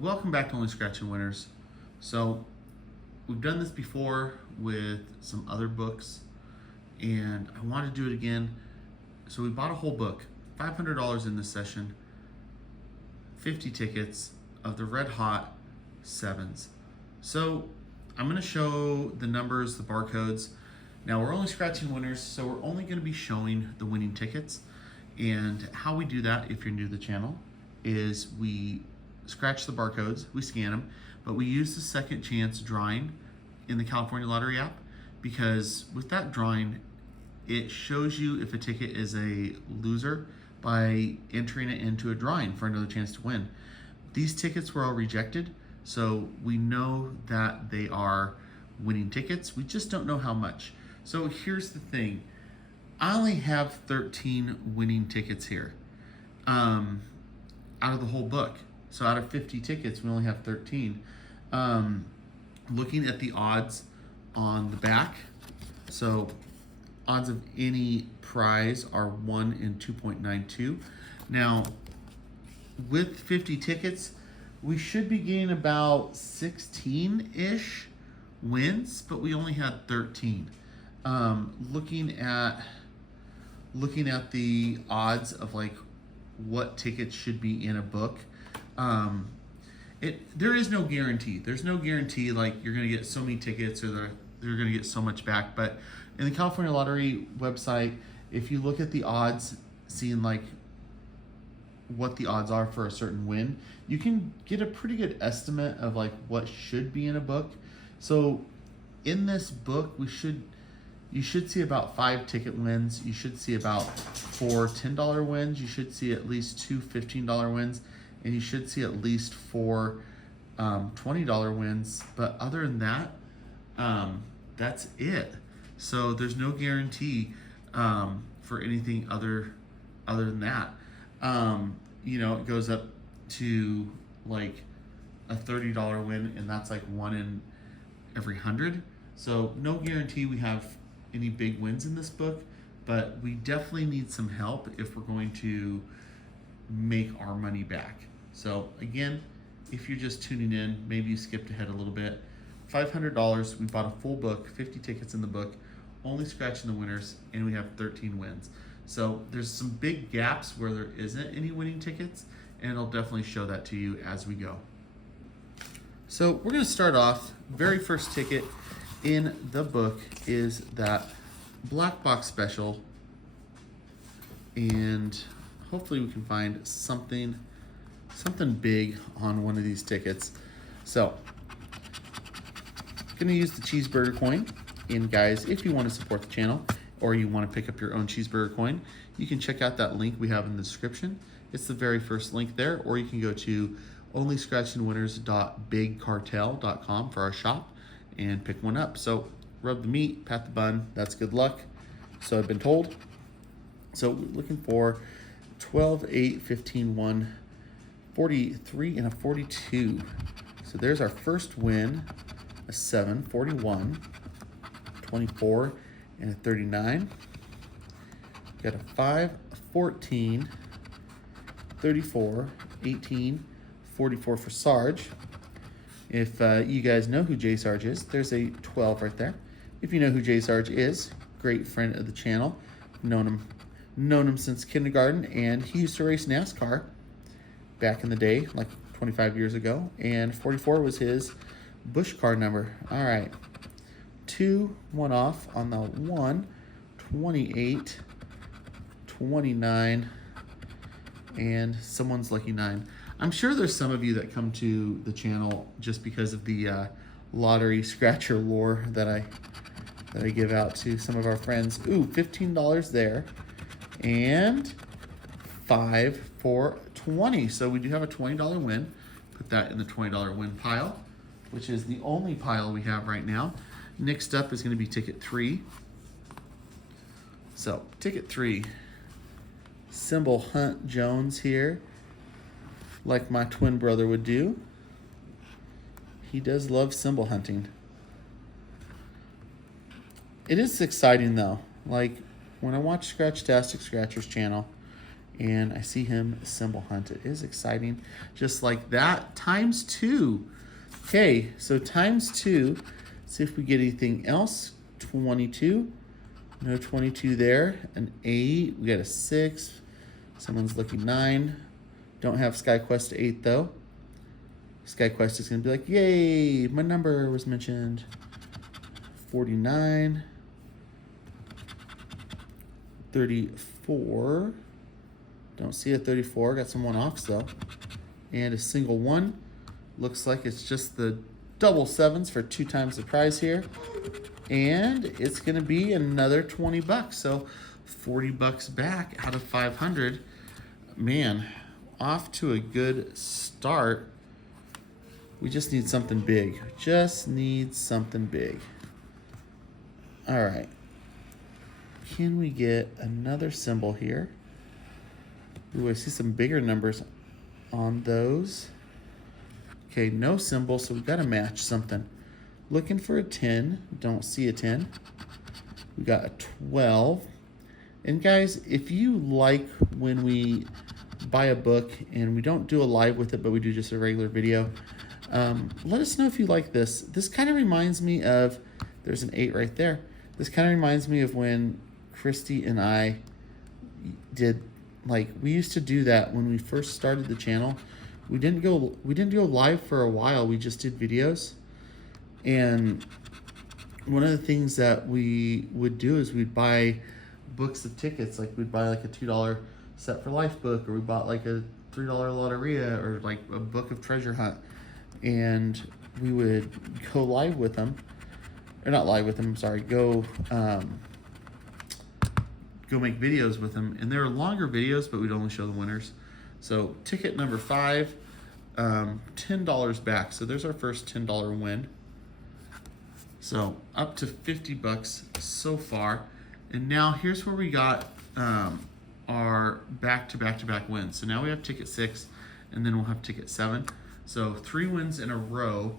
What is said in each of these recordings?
Welcome back to Only Scratching Winners. So we've done this before with some other books and I want to do it again. So we bought a whole book, $500 in this session, 50 tickets of the Red Hot 7s. So I'm going to show the numbers, the barcodes. Now we're only scratching winners, so we're only going to be showing the winning tickets. And how we do that, if you're new to the channel, is we scratch the barcodes, we scan them, but we use the second chance drawing in the California Lottery app, because with that drawing, it shows you if a ticket is a loser by entering it into a drawing for another chance to win. These tickets were all rejected, so we know that they are winning tickets. We just don't know how much. So here's the thing. I only have 13 winning tickets here out of the whole book. So out of 50 tickets, we only have 13. Looking at the odds on the back, so odds of any prize are 1 in 2.92. Now, with 50 tickets, we should be getting about 16-ish wins, but we only had 13. Looking at the odds of like what tickets should be in a book, there is no guarantee. There's no guarantee like you're gonna get so many tickets or they're gonna get so much back. But in the California Lottery website, if you look at the odds, seeing like what the odds are for a certain win, you can get a pretty good estimate of like what should be in a book. So in this book, you should see about 5 ticket wins. You should see about 4 $10 wins. You should see at least 2 $15 wins. And you should see at least 4 $20 wins. But other than that, that's it. So there's no guarantee for anything other than that. You know, it goes up to like a $30 win, and that's like 1 in every 100. So no guarantee we have any big wins in this book, but we definitely need some help if we're going to make our money back. So again, if you're just tuning in, maybe you skipped ahead a little bit. $500, we bought a full book, 50 tickets in the book, only scratching the winners, and we have 13 wins. So there's some big gaps where there isn't any winning tickets, and I'll definitely show that to you as we go. So we're gonna start off, very first ticket in the book is that black box special, and hopefully we can find something big on one of these tickets. So I'm gonna use the cheeseburger coin. And guys, if you want to support the channel or you want to pick up your own cheeseburger coin, you can check out that link we have in the description. It's the very first link there, or you can go to onlyscratchingwinners.bigcartel.com for our shop and pick one up. So rub the meat, pat the bun, that's good luck. So I've been told. So we're looking for 12, 8, 15, 1, 43, and a 42. So there's our first win, a 7, 41, 24, and a 39. Got a 5, a 14, 34, 18, 44 for Sarge. If you guys know who J.Sarge is, there's a 12 right there. If you know who J.Sarge is, great friend of the channel. Known him since kindergarten, and he used to race NASCAR back in the day, like 25 years ago, and 44 was his Busch car number. All right, 2 went off on the 1, 28, 29, and someone's lucky 9. I'm sure there's some of you that come to the channel just because of the lottery scratcher lore that I give out to some of our friends. Ooh, $15 there, and 5 for 20. So we do have a $20 win. Put that in the $20 win pile, which is the only pile we have right now. Next up is going to be ticket 3. So ticket 3, symbol Hunt Jones here, like my twin brother would do. He does love symbol hunting. It is exciting though. Like when I watch Scratchastic Scratcher's channel, And I see him symbol hunt. It is exciting. Just like that, times 2. Okay, so times 2. See if we get anything else. 22. No 22 there. An 8. We got a 6. Someone's looking 9. Don't have Skyquest 8 though. Skyquest is going to be like, yay, my number was mentioned. 49. 34. Don't see a 34. Got some one-offs though. And a single 1. Looks like it's just the double 7s for 2 times the prize here. And it's going to be another 20 bucks. So 40 bucks back out of 500. Man, off to a good start. We just need something big. Just need something big. All right. Can we get another symbol here? Ooh, I see some bigger numbers on those. Okay, no symbol, so we've got to match something. Looking for a 10. Don't see a 10. We got a 12. And guys, if you like when we buy a book and we don't do a live with it, but we do just a regular video, let us know if you like this. This kind of reminds me of, there's an 8 right there. This kind of reminds me of when Christy and I did, like, we used to do that when we first started the channel. We didn't go live for a while. We just did videos. And one of the things that we would do is we'd buy books of tickets. Like we'd buy like a $2 Set for Life book, or we bought like a $3 Lotteria, or like a book of Treasure Hunt. And we would go live with them. Or not live with them, I'm sorry. Go make videos with them. And they were longer videos, but we'd only show the winners. So ticket number 5, $10 back. So there's our first $10 win. So up to 50 bucks so far. And now here's where we got our back-to-back-to-back wins. So now we have ticket 6, and then we'll have ticket 7. So 3 wins in a row.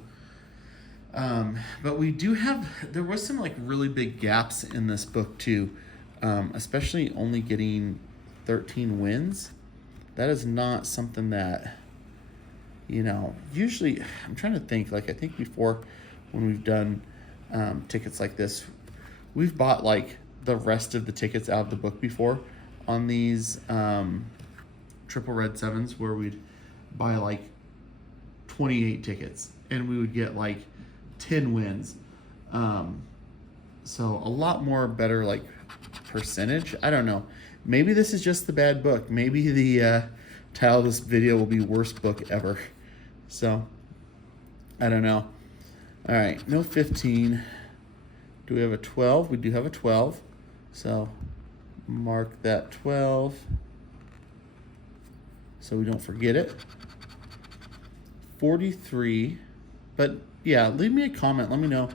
But we do have, there was some like really big gaps in this book too. Especially only getting 13 wins. That is not something that, you know, usually, I'm trying to think, like I think before when we've done tickets like this, we've bought like the rest of the tickets out of the book before on these triple red 7s, where we'd buy like 28 tickets and we would get like 10 wins. So a lot more better like percentage. I don't know. Maybe this is just the bad book. Maybe the title of this video will be worst book ever. So I don't know. All right, no 15. Do we have a 12? We do have a 12. So mark that 12 so we don't forget it. 43. But yeah, leave me a comment. Let me know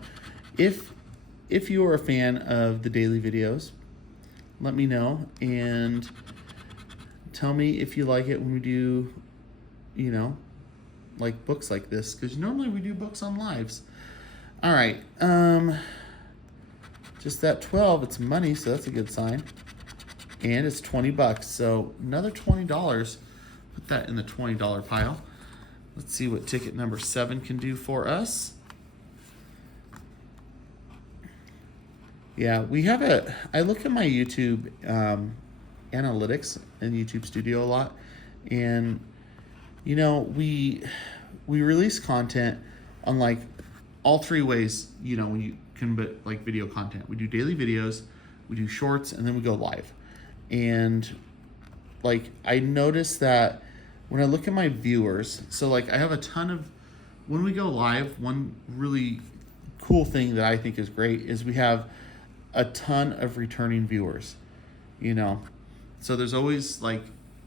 if you are a fan of the daily videos. Let me know and tell me if you like it when we do, you know, like books like this, because normally we do books on lives. All right, just that 12, it's money, so that's a good sign. And it's 20 bucks, so another $20. Put that in the $20 pile. Let's see what ticket number 7 can do for us. Yeah, we have I look at my YouTube analytics in YouTube Studio a lot, and you know, we release content on like all 3 ways, you know, when you can put like video content. We do daily videos, we do shorts, and then we go live. And like I noticed that when I look at my viewers, so like I have a ton of, when we go live, one really cool thing that I think is great is we have a ton of returning viewers, you know. So there's always like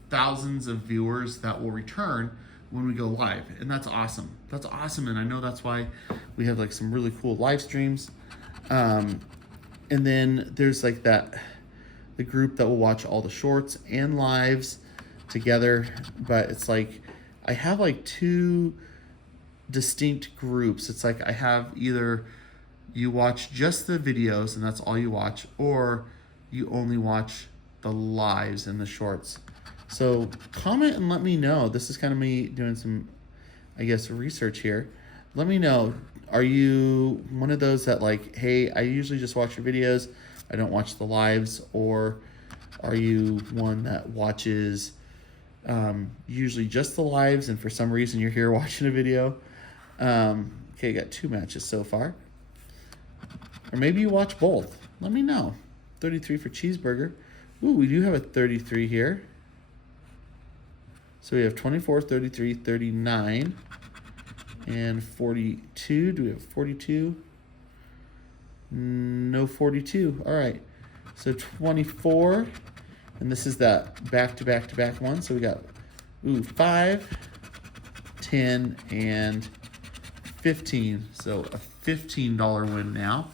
thousands of viewers that will return when we go live, and that's awesome. That's awesome, and I know that's why we have like some really cool live streams. And then there's like the group that will watch all the shorts and lives together, but it's like I have like 2 distinct groups. It's like I have either you watch just the videos and that's all you watch, or you only watch the lives and the shorts. So comment and let me know. This is kind of me doing some, I guess, research here. Let me know. Are you one of those that like, hey, I usually just watch your videos, I don't watch the lives, or are you one that watches usually just the lives and for some reason you're here watching a video? Okay, got 2 matches so far. Or maybe you watch both. Let me know. 33 for cheeseburger. Ooh, we do have a 33 here. So we have 24, 33, 39, and 42. Do we have 42? No 42. All right. So 24, and this is that back-to-back-to-back one. So we got, 5, 10, and 15. So a $15 win now.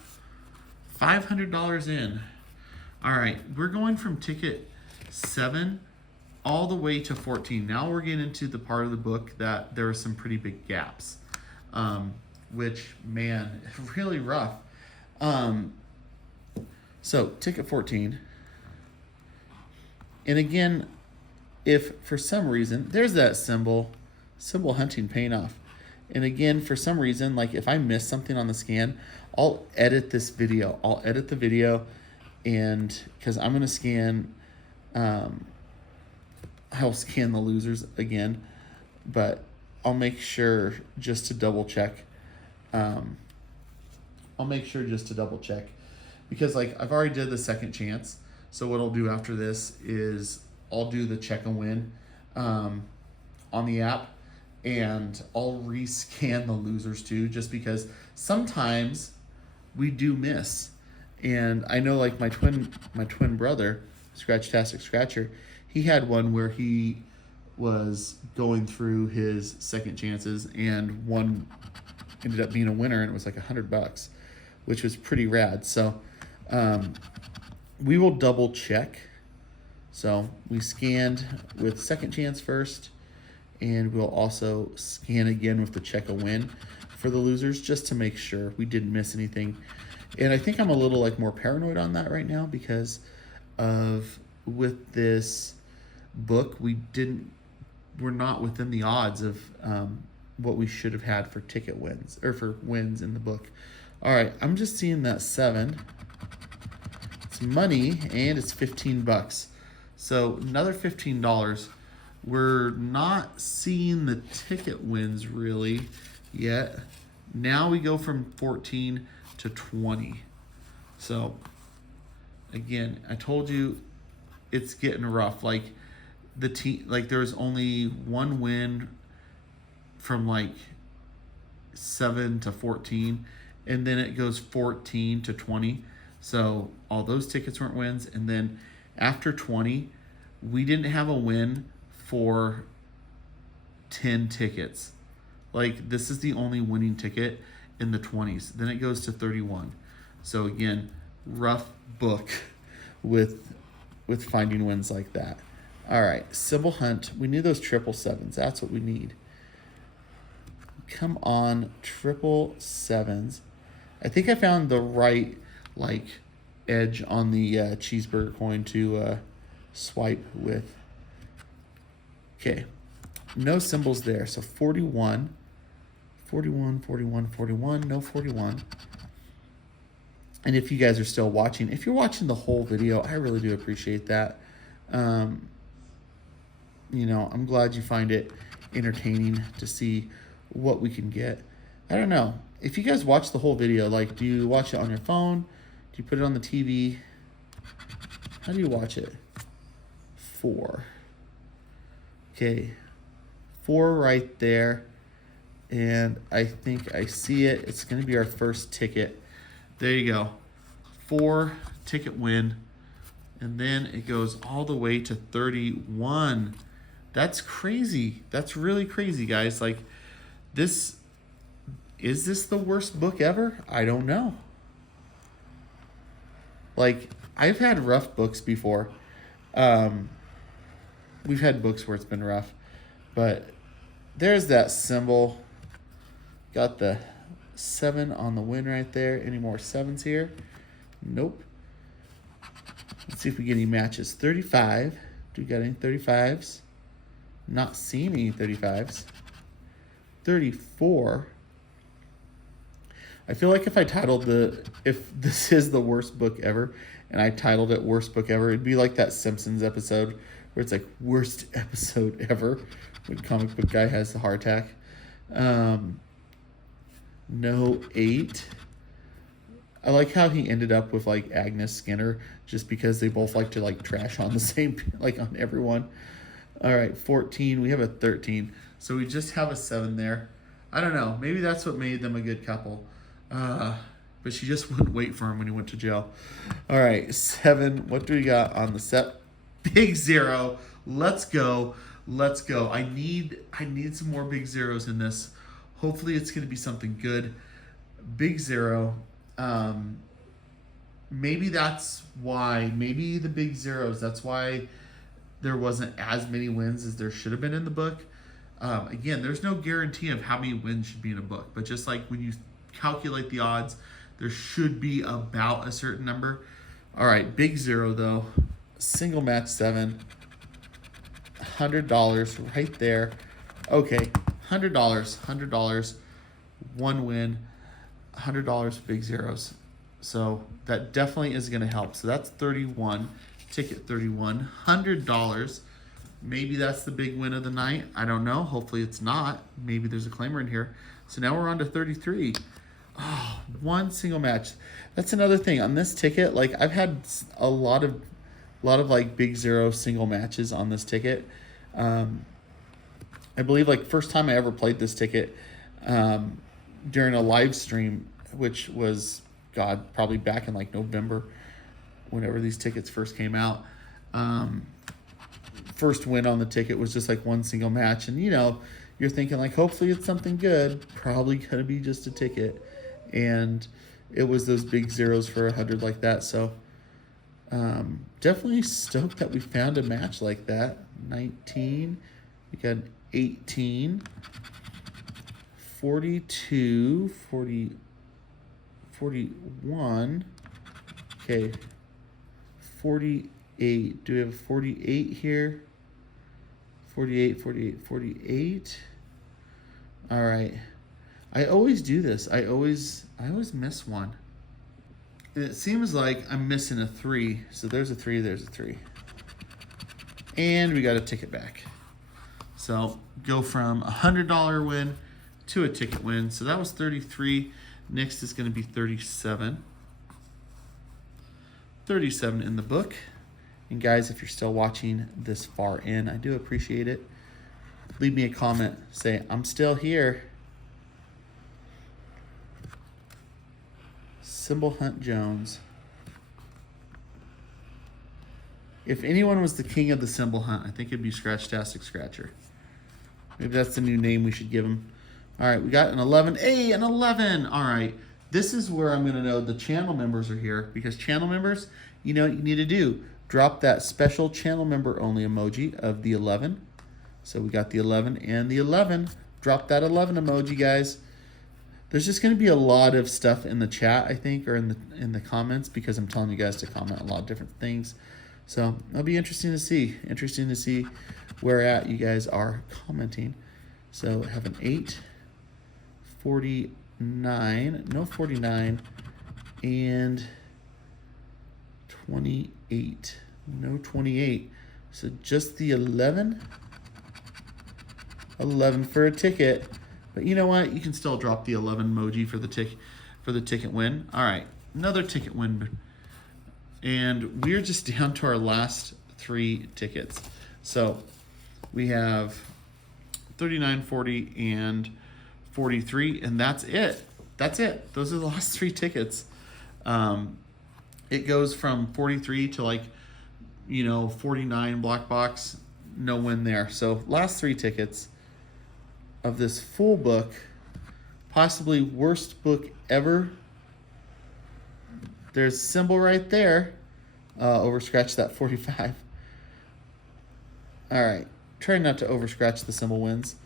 $500 in. All right, we're going from ticket 7 all the way to 14. Now we're getting into the part of the book that there are some pretty big gaps, which, man, really rough. So ticket 14. And again, if for some reason, there's that symbol hunting paying off. And again, for some reason, like if I miss something on the scan, I'll edit this video. I'll edit the video, and because I'm going to scan, I'll scan the losers again, but I'll make sure just to double check. Because like I've already did the second chance. So what I'll do after this is I'll do the check and win on the app, and I'll rescan the losers too, just because sometimes we do miss. And I know like my twin brother, Scratchastic Scratcher, he had one where he was going through his second chances and one ended up being a winner, and it was like $100, which was pretty rad. So we will double check. So we scanned with second chance first, and we'll also scan again with the check a win for the losers, just to make sure we didn't miss anything. And I think I'm a little like more paranoid on that right now because of with this book, we're not within the odds of what we should have had for ticket wins or for wins in the book. All right, I'm just seeing that 7. It's money and it's $15. So another $15. We're not seeing the ticket wins really yet. Now we go from 14 to 20. So again, I told you it's getting rough. Like the team, like there's only one win from like 7 to 14, and then it goes 14 to 20. So all those tickets weren't wins, and then after 20, we didn't have a win for 10 tickets. Like this is the only winning ticket in the 20s. Then it goes to 31. So again, rough book with finding wins like that. All right, symbol hunt. We need those 777s. That's what we need. Come on, 777s. I think I found the right like edge on the cheeseburger coin to swipe with. Okay, no symbols there. So 41, 41, 41, 41, no 41. And if you guys are still watching, if you're watching the whole video, I really do appreciate that. You know, I'm glad you find it entertaining to see what we can get. I don't know. If you guys watch the whole video, like, do you watch it on your phone? Do you put it on the TV? How do you watch it? 4. Okay. 4 right there. And I think I see it. It's going to be our first ticket. There you go. 4 ticket win. And then it goes all the way to 31. That's crazy. That's really crazy, guys. Like, is this the worst book ever? I don't know. Like, I've had rough books before. We've had books where it's been rough. But there's that symbol. Got the 7 on the win right there. Any more 7s here? Nope. Let's see if we get any matches. 35. Do we got any 35s? Not seeing any 35s. 34. I feel like if I titled if this is the worst book ever, and I titled it worst book ever, it'd be like that Simpsons episode where it's like worst episode ever when comic book guy has the heart attack. No 8. I like how he ended up with like Agnes Skinner just because they both like to like trash on the same, like on everyone. All right, 14. We have a 13. So we just have a 7 there. I don't know. Maybe that's what made them a good couple. But she just wouldn't wait for him when he went to jail. All right, 7. What do we got on the set? Big 0. Let's go. Let's go. I need some more big zeros in this. Hopefully it's going to be something good. Big 0. Maybe that's why. Maybe the big zeros. That's why there wasn't as many wins as there should have been in the book. Again, there's no guarantee of how many wins should be in a book. But just like when you calculate the odds, there should be about a certain number. All right, big 0 though. Single match 7. $100 right there. Okay, $100. $100. 1 win. $100 big zeros. So that definitely is going to help. So that's 31. Ticket 31. $100. Maybe that's the big win of the night. I don't know. Hopefully it's not. Maybe there's a claimer in here. So now we're on to 33. Oh, 1 single match. That's another thing on this ticket. Like I've had a lot of like big 0 single matches on this ticket. I believe like first time I ever played this ticket during a live stream, which was probably back in like November, whenever these tickets first came out. First win on the ticket was just like 1 single match, and you're thinking like hopefully it's something good. Probably gonna be just a ticket, and it was those big zeros for 100 like that. So definitely stoked that we found a match like that. 19, we got 18, 42, 40, 41. Okay, 48. Do we have 48 here? 48, 48, 48. All right. I always do this. I always miss one. And it seems like I'm missing a 3. So there's a 3, there's a 3. And we got a ticket back. So go from a $100 win to a ticket win. So that was 33. Next is going to be 37. 37 in the book. And guys, if you're still watching this far in, I do appreciate it. Leave me a comment. Say, I'm still here. Symbol Hunt Jones. If anyone was the king of the symbol hunt, I think it'd be Scratchastic Scratcher. Maybe that's the new name we should give him. All right, we got an 11. Hey, an 11. All right. This is where I'm going to know the channel members are here, because channel members, you know what you need to do. Drop that special channel member only emoji of the 11. So we got the 11 and the 11. Drop that 11 emoji, guys. There's just going to be a lot of stuff in the chat, I think, or in the comments, because I'm telling you guys to comment a lot of different things. So it'll be interesting to see. Interesting to see where at you guys are commenting. So have an 8, 49, no 49, and 28. No 28. So just the 11. 11 for a ticket. But you know what? You can still drop the 11 emoji for the ticket win. All right, another ticket win. And we're just down to our last 3 tickets. So we have 39, 40, and 43, and that's it. That's it. Those are the last 3 tickets. It goes from 43 to like, 49 black box, no win there. So last 3 tickets of this full book, possibly worst book ever. There's symbol right there. Over scratch that 45. All right. Try not to over scratch the symbol wins,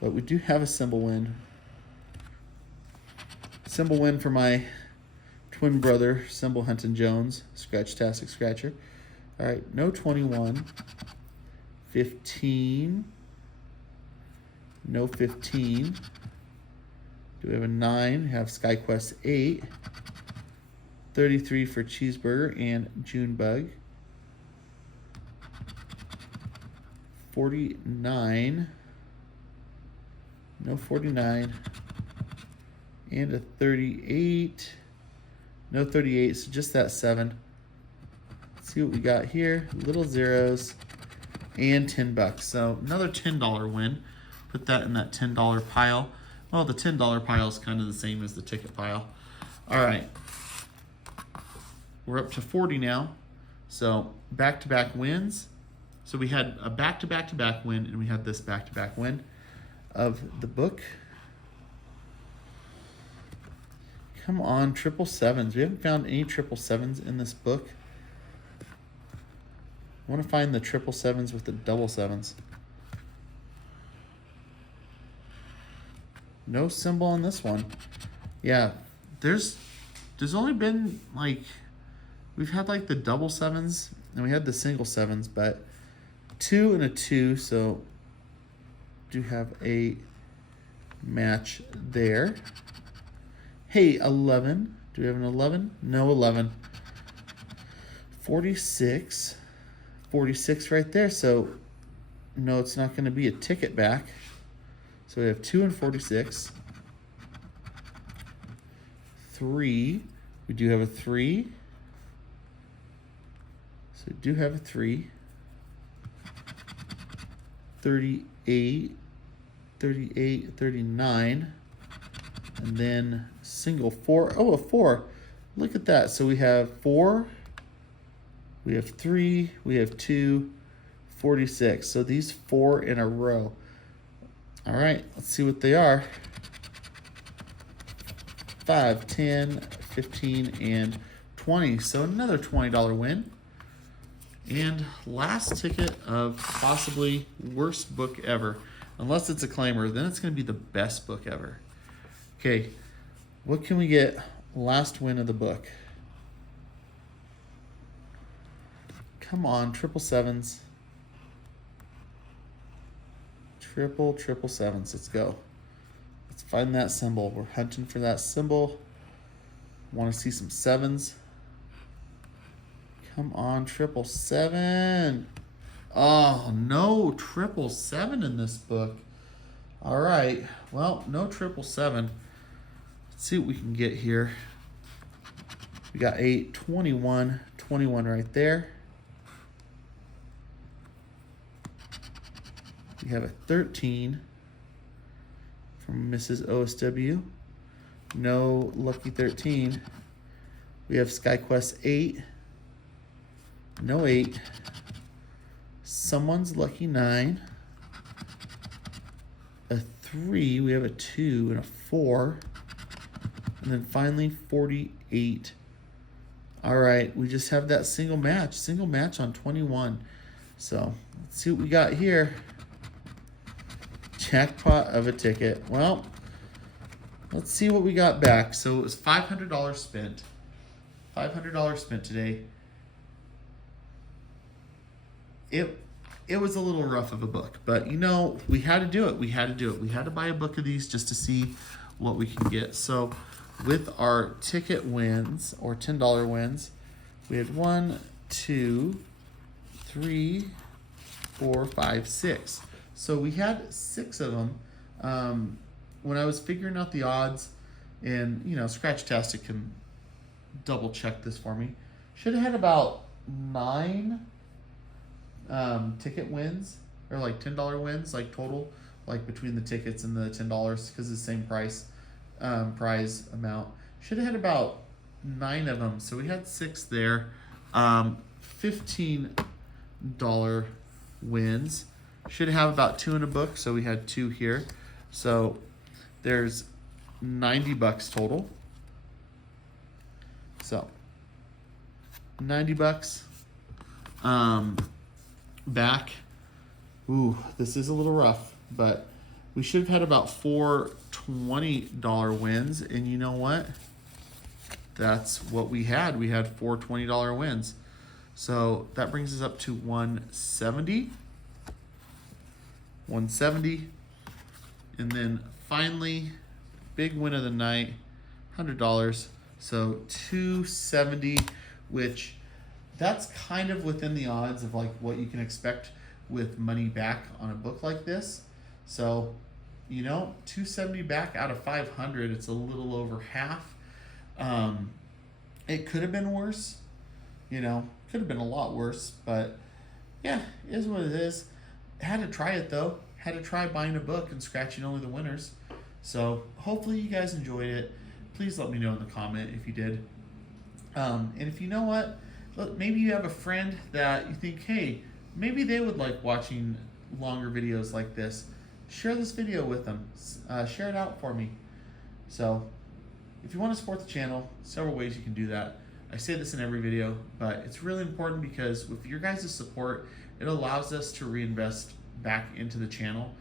but we do have a symbol win. Symbol win for my twin brother, Symbol Hunting Jones, Scratchastic Scratcher. All right. No 21. 15. No 15. Do we have a 9? Have Skyquest 8. 33 for Cheeseburger and JuneBug. 49. No 49. And a 38. No 38, so just that 7. Let's see what we got here. Little zeros and $10. So another $10 win. Put that in that $10 pile. Well, the $10 pile is kind of the same as the ticket pile. All right. We're up to 40 now. So back-to-back wins. So we had a back-to-back-to-back win, and we had this back-to-back win of the book. Come on, 777s. We haven't found any 777s in this book. I want to find the 777s with the double sevens. No symbol on this one. Yeah, there's only been like, we've had like the double sevens and we had the single sevens, but 2 and a 2, so do have a match there. Hey, 11. Do we have an 11? No 11. 46. 46 right there, so no, it's not going to be a ticket back. So we have 2 and 46. 3. We do have a 3. So we do have a 3. 38. 38, 39. And then single 4. Oh, a 4. Look at that. So we have 4. We have 3. We have 2. 46. So these 4 in a row. All right, let's see what they are. 5, 10, 15, and 20. So another $20 win. And last ticket of possibly worst book ever. Unless it's a claimer, then it's going to be the best book ever. Okay, what can we get last win of the book? Come on, 777s. 777s. Let's go. Let's find that symbol. We're hunting for that symbol. Want to see some 7s. Come on, 777. Oh, no 777 in this book. All right. Well, no 777. Let's see what we can get here. We got a 21. 21 right there. We have a 13 from Mrs. OSW. No lucky 13. We have Skyquest 8. No 8. Someone's lucky 9. A 3. We have a 2 and a 4. And then finally 48. All right, we just have that single match. Single match on 21. So let's see what we got here. Jackpot of a ticket. Well, let's see what we got back. So it was $500 spent. $500 spent today. It was a little rough of a book, but you know, we had to do it. We had to do it. We had to buy a book of these just to see what we can get. So with our ticket wins or $10 wins, we had 1, 2, 3, 4, 5, 6. So we had 6 of them. When I was figuring out the odds, and you know, Scratchastic can double check this for me. Should have had about 9 ticket wins, or like $10 wins, like total, like between the tickets and the $10, because it's the same price, prize amount. Should have had about 9 of them. So we had 6 there. $15 wins. Should have about 2 in a book, so we had 2 here. So there's $90 total. So $90 back. Ooh, this is a little rough, but we should have had about 4 $20 wins, and you know what? That's what we had. We had 4 $20 wins. So that brings us up to 170. 170. And then finally, big win of the night, $100. So 270, which that's kind of within the odds of like what you can expect with money back on a book like this. So, you know, 270 back out of 500, it's a little over half. It could have been worse, you know, could have been a lot worse, but yeah, it is what it is. Had to try it though. Had to try buying a book and scratching only the winners. So hopefully you guys enjoyed it. Please let me know in the comment if you did. And if you know what, look, maybe you have a friend that you think, hey, maybe they would like watching longer videos like this. Share this video with them. Share it out for me. So if you want to support the channel, several ways you can do that. I say this in every video, but it's really important because with your guys' support, it allows us to reinvest back into the channel.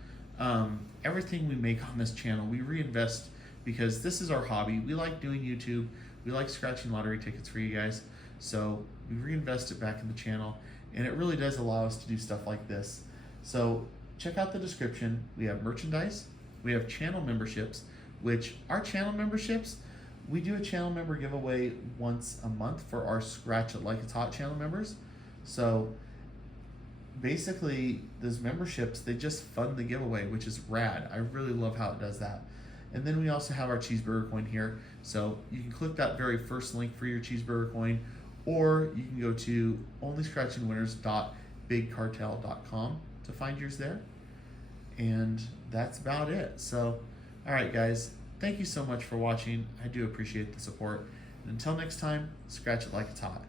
Everything we make on this channel, we reinvest because this is our hobby. We like doing YouTube. We like scratching lottery tickets for you guys. So we reinvest it back in the channel, and it really does allow us to do stuff like this. So check out the description. We have merchandise. We have channel memberships, which our channel memberships, we do a channel member giveaway once a month for our Scratch It Like It's Hot channel members. So basically those memberships, they just fund the giveaway, which is rad. I really love how it does that. And then we also have our cheeseburger coin here. So you can click that very first link for your cheeseburger coin, or you can go to onlyscratchingwinners.bigcartel.com to find yours there. And that's about it. So, all right, guys, thank you so much for watching. I do appreciate the support. And until next time, scratch it like it's hot.